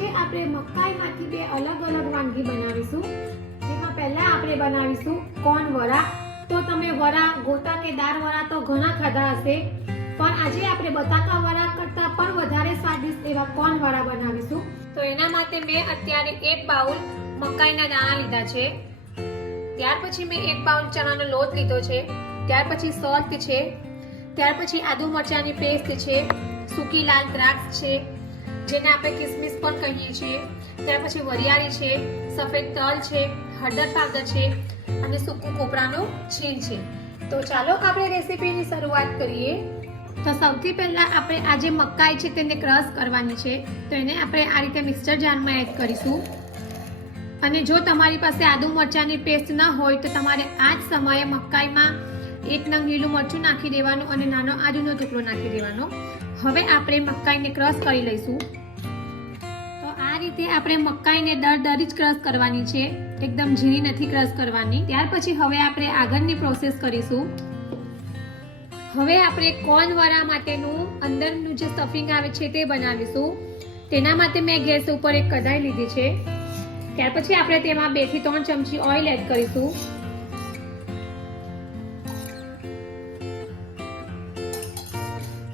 આજે આપણે મકાઈમાંથી બે અલગ અલગ વાનગી બનાવીશું. જેમાં પહેલા આપણે બનાવીશું કોર્ન વડા. તો તમે વડા, ગોટા કે દાળ વડા તો ઘણા ખાધા હશે, પણ આજે આપણે બટાકા વડા કરતાં પણ વધારે સ્વાદિષ્ટ એવા કોર્ન વડા બનાવીશું. તો એના માટે મેં અત્યારે 1 બાઉલ મકાઈના દાણા લીધા છે. ત્યાર પછી મેં 1 બાઉલ ચણાનો લોટ લીધો છે. ત્યાર પછી સોલ્ટ છે. ત્યાર પછી આદુ મરચાંની પેસ્ટ છે, સૂકી લાલ દ્રાક્ષ છે જેને આપણે કિસમિસ પણ કહીએ છીએ. ત્યાર પછી વરિયાળી છે, સફેદ તલ છે, હળદર પાવડર છે અને સૂકું કોપરાનું છીણ છે. તો ચાલો આપણે રેસીપીની શરૂઆત કરીએ. તો સૌથી પહેલા આપણે આ જે મકાઈ છે તેને ક્રશ કરવાની છે. તો એને આપણે આ રીતે મિક્સર જારમાં એડ કરીશું. અને જો તમારી પાસે આદુ મરચાંની પેસ્ટ ન હોય તો તમારે આ જ સમયે મકાઈમાં 1 નંગ લીલું મરચું નાખી દેવાનું અને નાનો આદુનો ટુકડો નાખી દેવાનો. હવે આપણે મકાઈને ક્રશ કરી લઈશું. તો આ રીતે આપણે મકાઈને દરદરી જ ક્રશ કરવાની છે, એકદમ ઝીણી નથી ક્રશ કરવાની. ત્યાર પછી હવે આપણે આગળની પ્રોસેસ કરીશું. હવે આપણે કોર્ન વડા માટેનું અંદરનું જે સ્ટફિંગ આવે છે તે બનાવીશું. તેના માટે મેં ગેસ ઉપર એક કઢાઈ લીધી છે. ત્યાર પછી આપણે તેમાં 2 થી 3 ચમચી ઓઇલ એડ કરીશું.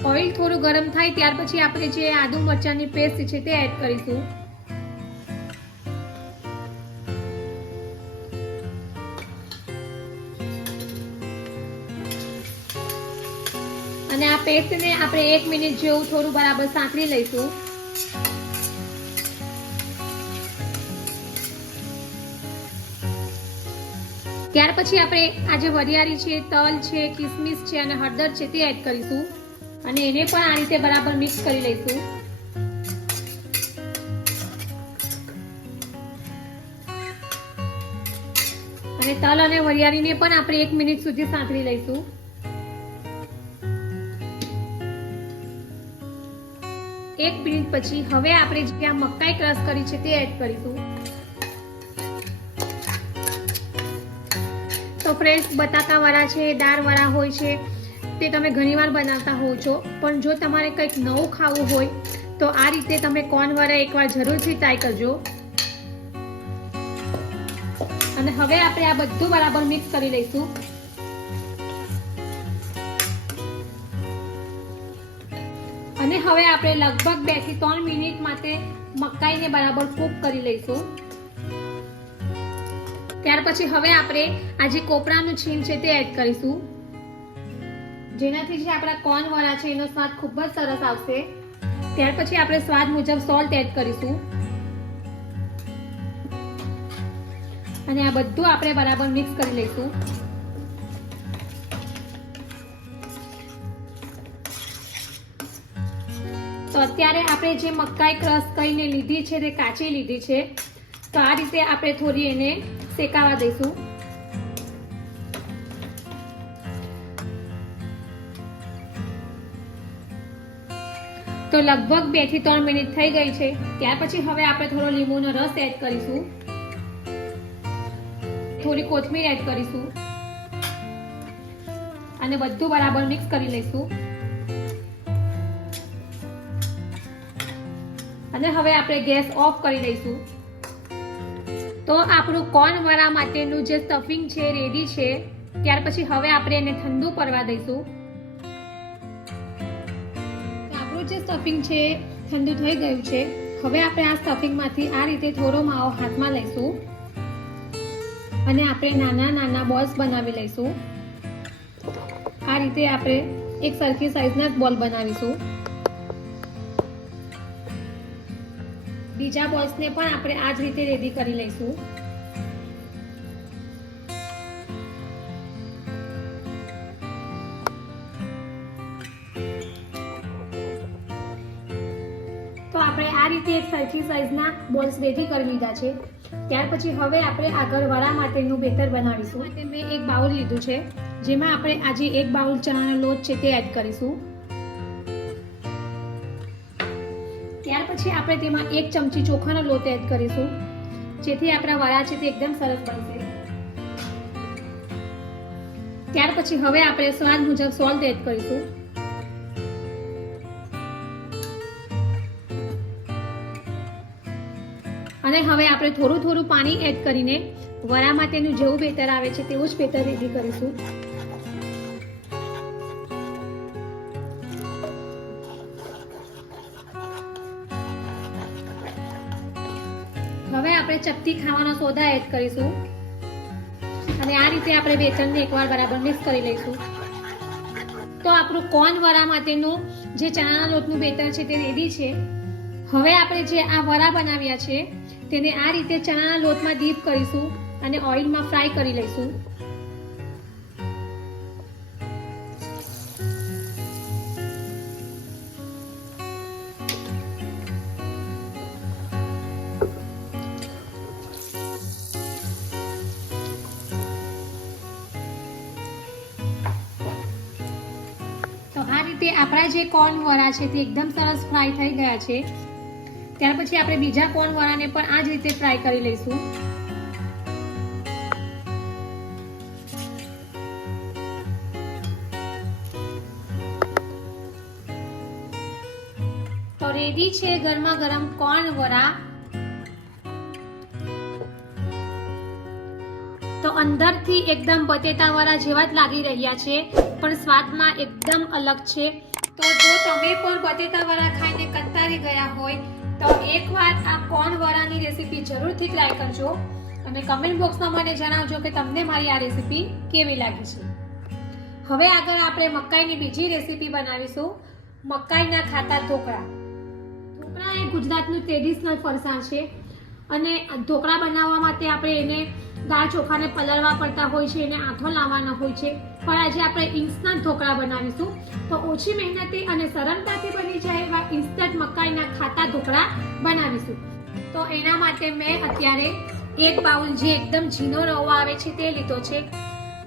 ઓઇલ થોડું ગરમ થાય ત્યાર પછી આપણે જે આદુ મરચાંની પેસ્ટ છે તે એડ કરીશું. અને આ પેસ્ટને આપણે 1 મિનિટ જેવું થોડું બરાબર સાંતળી લઈશું. ત્યાર પછી આપણે આ જે વરિયાળી છે, તલ છે, કિસમિસ છે અને હળદર છે તે એડ કરીશું અને એને પણ આ રીતે બરાબર મિક્સ કરી લઈશું. અને તલ અને વરિયાળીને પણ આપણે 1 મિનિટ સુધી સાંતળી લઈશું. એક મિનિટ પછી હવે આપણે જે મકાઈ ક્રશ કરી છે તે એડ કરીશું. તો ફ્રેન્ડ્સ, બટાકા વડા છે, દાળ વડા હોય છે તે તમે ઘણીવાર બનાવતા હોવ છો, પણ જો તમારે કંઈક નવું ખાવું હોય તો આ રીતે તમે કોર્ન વડા એકવાર જરૂરથી ટ્રાય કરજો. અને હવે આપણે આ બધું બરાબર મિક્સ કરી લઈશું. અને હવે આપણે લગભગ 2 થી 3 મિનિટ માટે મકાઈને બરાબર કૂક કરી લઈશું. ત્યાર પછી હવે આપણે આ જે કોપરાનું છીણ છે તે એડ કરીશું, જેનાથી જે આપણા કોર્ન વડા છે એનો સ્વાદ ખૂબ જ સરસ આવશે. ત્યાર પછી આપણે સ્વાદ મુજબ સોલ્ટ એડ કરીશું અને આ બધું આપણે બરાબર મિક્સ કરી લઈશું. તો અત્યારે આપણે જે મકાઈ ક્રશ કરીને લીધી છે તે કાચી લીધી છે. તો આ રીતે આપણે થોડી એને શેકાવા દઈશું. તો લગભગ 2 થી 3 મિનિટ થઈ ગઈ છે. ત્યાર પછી હવે આપણે થોડો લીંબુનો રસ એડ કરીશું, થોડી કોથમીર એડ કરીશું અને બધું બરાબર મિક્સ કરી લઈશું. અને હવે આપણે ગેસ ઓફ કરી દઈશું. તો આપણું કોર્ન વડા માટેનું જે સ્ટફિંગ છે રેડી છે. ત્યાર પછી હવે આપણે એને ઠંડુ પડવા દઈશું. જે સ્ટફિંગ છે ઠંડુ થઈ ગયું છે. હવે આપણે આ સ્ટફિંગમાંથી આ રીતે થોડો માવો હાથમાં લઈશું અને આપણે નાના નાના બોલ્સ બનાવી લઈશું. આ રીતે આપણે એક સરખી સાઈઝના બોલ બનાવીશું. બીજા બોલ્સને પણ આપણે આ જ રીતે રેડી કરી લઈશું. તો આપણે આ રીતે એક સરખી સાઈઝના બોલ્સ રેડી કરી લીધા છે. ત્યાર પછી હવે આપણે આગળ વડા માટેનું બેટર બનાવીશું. માટે મેં 1 બાઉલ લીધું છે, જેમાં આપણે આજે 1 બાઉલ ચણાનો લોટ છે તે એડ કરીશું. ત્યાર પછી આપણે તેમાં 1 ચમચી ચોખાનો લોટ એડ કરીશું, જેથી આપણા વડા છે તે એકદમ સરસ બનશે. ત્યાર પછી હવે આપણે સ્વાદ મુજબ સોલ્ટ એડ કરીશું. અને હવે આપણે થોડું થોડું પાણી એડ કરીને વરા માટેનું જેવું બેટર આવે છે તેવું જ બેટર રેડી કરીશું. હવે આપણે ચપટી ખાવાનો સોદા એડ કરીશું અને આ રીતે આપણે બેટરને એકવાર બરાબર મિક્સ કરી લઈશું. તો આપણું કોર્ન વરા માટેનું જે ચણાના લોટનું બેટર છે તે રેડી છે. હવે આપણે જે આ વરા બનાવ્યા છે તેને આ રીતે ચણાના લોટમાં ડીપ કરીશું અને ઓઇલમાં ફ્રાય કરી લઈશું. તો આ રીતે આપણા જે કોર્ન વરા છે તે એકદમ સરસ ફ્રાય થઈ ગયા છે. ત્યાર પછી આપણે બીજા કોર્ન વરાને પણ આ જ રીતે ફ્રાય કરી લઈશું. તો રેડી છે ગરમા ગરમ કોર્ન વરા. તો અંદરથી એકદમ બટેટા વરા જેવા જ લાગી રહ્યા છે પણ સ્વાદમાં એકદમ અલગ છે. તો જો તમે પણ બટેટા વરા ખાઈને કંટાળી ગયા હોય તો એકવાર આ કોર્ન વરાની રેસીપી જરૂરથી ટ્રાય કરજો અને કમેન્ટ બોક્સમાં મને જણાવજો કે તમને મારી આ રેસીપી કેવી લાગી છે. હવે આગળ આપણે મકાઈની બીજી રેસીપી બનાવીશું, મકાઈના ખાટા ઢોકળા. ઢોકળા એ ગુજરાતનું ટ્રેડિશનલ ફરસાણ છે અને ઢોકળા બનાવવા માટે આપણે એને દાળ ચોખાને પલળવા પડતા હોય છે, એને આથો લાવવાનો હોય છે. પણ આજે આપણે ઇન્સ્ટન્ટ ઢોકળા બનાવીશું તો ઓછી મહેનતી અને સરળતાથી બની જાય એવા ઇન્સ્ટન્ટ મકાઈના ખાટા ઢોકળા બનાવીશું. તો એના માટે મેં અત્યારે એક બાઉલ જે એકદમ ઝીણો રવો આવે છે તે લીધો છે.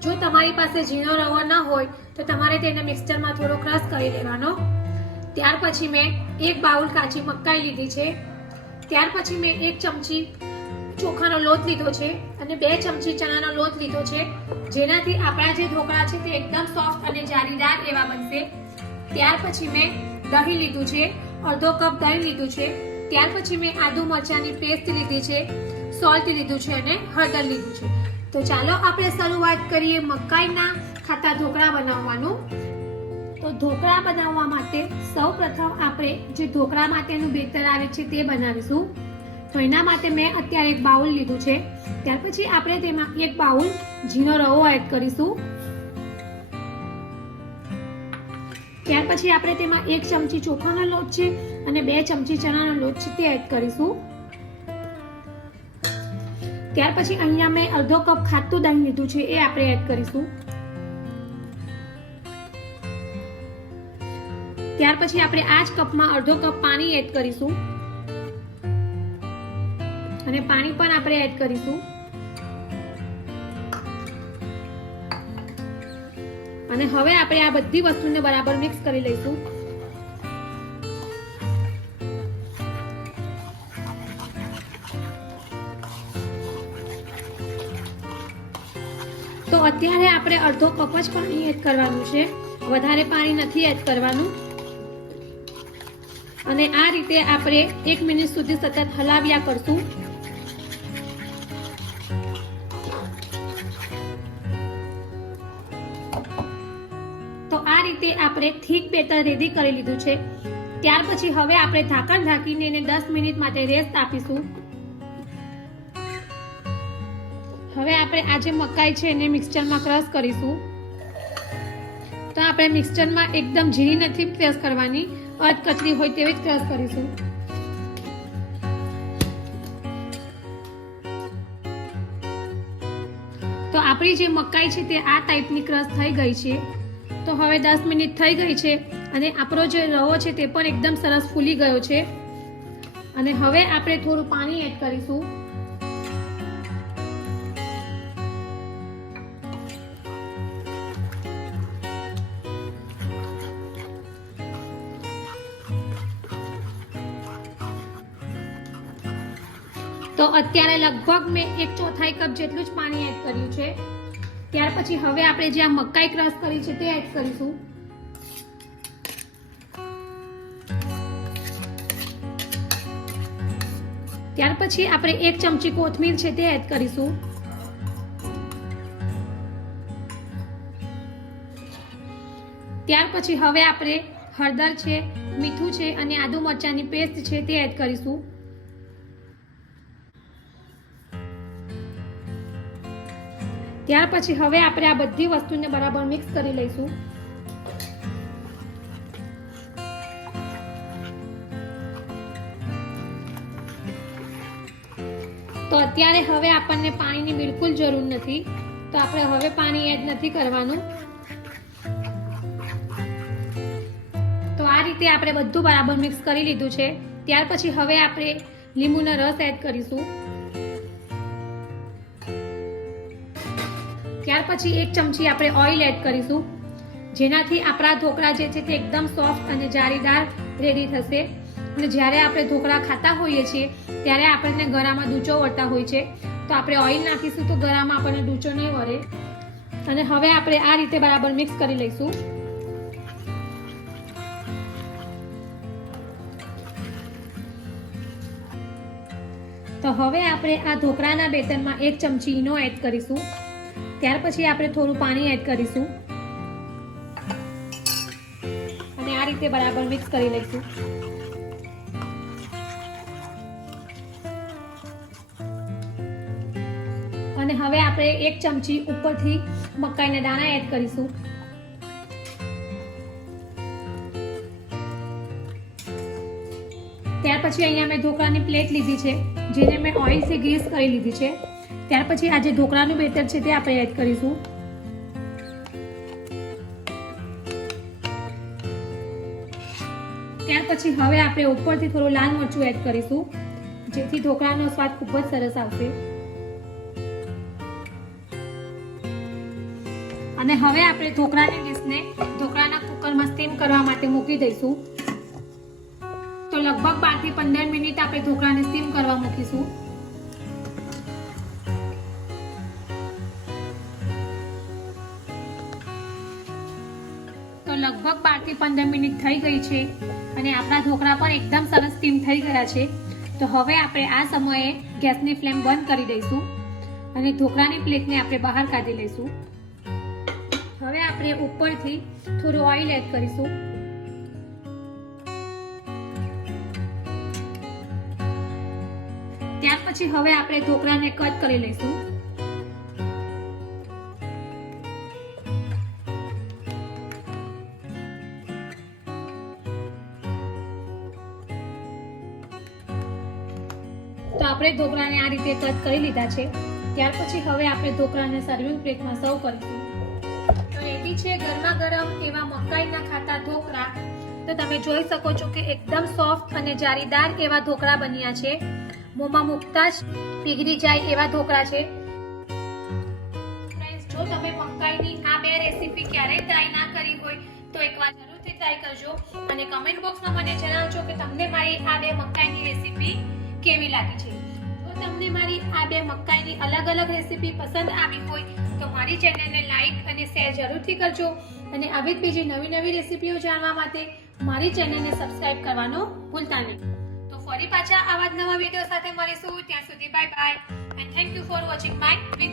જો તમારી પાસે ઝીણો રવો ન હોય તો તમારે તેને મિક્સરમાં થોડો ક્રશ કરી લેવાનો. ત્યાર પછી મેં એક બાઉલ કાચી મકાઈ લીધી છે. ત્યાર પછી મેં એક ચમચી ચોખાનો લોટ લીધો છે અને 2 ચમચી ચણાનો લોટ લીધો છે, જેનાથી આપણા જે ઢોકળા છે તે એકદમ સોફ્ટ અને જાળીદાર એવા બનશે. ત્યાર પછી મેં દહીં લીધું છે, અડધો કપ દહીં લીધું છે. ત્યાર પછી મેં આદુ મરચાંની પેસ્ટ લીધી છે, સોલ્ટ લીધું છે અને હળદર લીધું છે. તો ચાલો આપણે શરૂઆત કરીએ મકાઈના ખાટા ઢોકળા બનાવવાનું. તો ઢોકળા બનાવવા માટે સૌપ્રથમ આપણે જે ઢોકળા માટેનું બેટર આવે છે તે બનાવીશું. તો એના માટે મેં અત્યારે એક બાઉલ લીધું છે. ત્યાર પછી આપણે તેમાં એક બાઉલ ઝીણો રવો એડ કરીશું. ત્યાર પછી આપણે તેમાં 1 ચમચી ચોખાનો લોટ છે અને 2 ચમચી ચણાનો લોટ છે તે એડ કરીશું. ત્યાર પછી અહીંયા મેં અડધો કપ ખાટું દહીં લીધું છે એ આપણે એડ કરીશું. ત્યાર પછી આપણે આ જ કપમાં અડધો કપ પાણી એડ કરીશું અને પાણી પણ આપણે એડ કરીશું. અને હવે આપણે આ બધી વસ્તુને બરાબર મિક્સ કરી લઈશું. તો અત્યારે આપણે અડધો કપ જ પાણી એડ કરવાનું છે, વધારે પાણી નથી એડ કરવાનું. અને આ રીતે આપણે 1 મિનિટ સુધી સતત હલાવ્યા કરશું. તો આ રીતે આપણે થીક બેટર રેડી કરી લીધું છે. ત્યાર પછી હવે આપણે ઢાંકણ ઢાંકીને એને 10 મિનિટ માટે રેસ્ટ આપીશું. હવે આપણે આ જે મકાઈ છે એને મિક્સચરમાં ક્રશ કરીશું. તો આપણે મિક્સચરમાં એકદમ ઝીણી નથી ક્રશ કરવાની, અધકચરી હોય તેવી જ ક્રશ કરીશું. તો આપણી જે મકાઈ છે તે આ ટાઈપની ક્રશ થઈ ગઈ છે. તો હવે 10 મિનિટ થઈ ગઈ છે અને આપણો જે રવો છે તે પણ એકદમ સરસ ફૂલી ગયો છે. અને હવે આપણે થોડું પાણી એડ કરીશું. તો અત્યારે લગભગ મેં 1/4 કપ જેટલું જ પાણી એડ કર્યું છે. ત્યાર પછી હવે આપણે જે આ મકાઈ ક્રશ કરી છે તે એડ કરીશું. ત્યાર પછી આપણે 1 ચમચી કોથમીર છે તે એડ કરીશું. ત્યાર પછી હવે આપણે હળદર છે, મીઠું છે અને આદુ મરચાંની પેસ્ટ છે તે એડ કરીશું. ત્યાર પછી હવે આપણે આ બધી વસ્તુને બરાબર મિક્સ કરી લઈશું. તો અત્યારે હવે આપણને પાણીની બિલકુલ જરૂર નથી, તો આપણે હવે પાણી એડ નથી કરવાનું. તો આ રીતે આપણે બધું બરાબર મિક્સ કરી લીધું છે. ત્યાર પછી હવે આપણે લીંબુનો રસ એડ કરીશું. ત્યાર પછી 1 ચમચી આપણે ઓઇલ એડ કરીશું, જેનાથી આપણા ઢોકળા જે છે તે એકદમ સોફ્ટ અને જાળીદાર રેડી થશે. અને જ્યારે આપણે ઢોકળા ખાતા હોઈએ છીએ ત્યારે આપણને ગળામાં ડૂચો વળતા હોય છે, તો આપણે ઓઇલ નાખીશું તો ગળામાં આપણને ડૂચો નહીં વળે. અને હવે આપણે આ રીતે બરાબર મિક્સ કરી લઈશું. તો હવે આપણે આ ઢોકળાના બેટરમાં 1 ચમચી ઈનો એડ કરીશું. ત્યાર પછી આપણે થોડું પાણી એડ કરીશું અને આ રીતે બરાબર મિક્સ કરી લઈશું. અને હવે આપણે 1 ચમચી ઉપરથી મકાઈના દાણા એડ કરીશું. ત્યાર પછી અહીંયા મેં ઢોકળાની પ્લેટ લીધી છે, જેને મેં ઓઇલથી ગ્રીસ કરી લીધી છે. ત્યાર પછી આ જે ઢોકળાનું બેટર છે તે આપણે એડ કરીશું. ત્યાર પછી હવે આપણે ઉપરથી થોડું લાલ મરચું એડ કરીશું, જેથી ઢોકળાનો સ્વાદ ખૂબ જ સરસ આવશે. અને હવે આપણે ઢોકળાની ડીશને ઢોકળાના કુકરમાં સ્ટીમ કરવા માટે મૂકી દઈશું. તો લગભગ 12 થી 15 મિનિટ આપણે ઢોકળાને સ્ટીમ કરવા મૂકીશું. તો લગભગ 12 થી 15 મિનિટ થઈ ગઈ છે અને આપણા ઢોકળા પણ એકદમ સરસ સ્ટીમ થઈ ગયા છે. તો હવે આપણે આ સમયે ગેસની ફ્લેમ બંધ કરી દઈશું અને ઢોકળાની પ્લેટને આપણે બહાર કાઢી લઈશું. હવે આપણે ઉપરથી થોડું ઓઇલ એડ કરીશું. ત્યાર પછી હવે આપણે ઢોકળાને કટ કરી લઈશું. તો આપણે ઢોકળાને આ રીતે કટ કરી લીધા છે. ત્યાર પછી હવે આપણે ઢોકળાને સર્વિંગ પ્લેટમાં સર્વ કરીશું. તો રેડી છે ગરમા ગરમ એવા મકાઈના ખાટા ઢોકળા. તો તમે જોઈ શકો છો કે એકદમ સોફ્ટ અને જાળીદાર એવા ઢોકળા બન્યા છે. મોંમાં મૂકતા જ પીગળી જાય એવા ઢોકળા છે. ફ્રેન્ડ્સ, જો તમે મકાઈની આ 2 રેસીપી ક્યારેય ટ્રાય ના કરી હોય તો એકવાર જરૂરથી ટ્રાય કરજો અને કમેન્ટ બોક્સમાં મને જણાવજો કે તમને મારી આ 2 મકાઈની રેસીપી કેવી લાગી છે. જો તમને મારી આ 2 મકાઈની અલગ અલગ રેસીપી પસંદ આવી હોય તો મારી ચેનલને લાઈક અને શેર જરૂરથી કરજો અને આવી જ બીજી નવી રેસીપીઓ જાણવા માટે મારી ચેનલને સબસ્ક્રાઇબ કરવાનું ભૂલતા નહીં. ફરી પાછા આવા જ નવા વિડીયો સાથે મળીશું. ત્યાં સુધી bye bye and thank you for watching my video.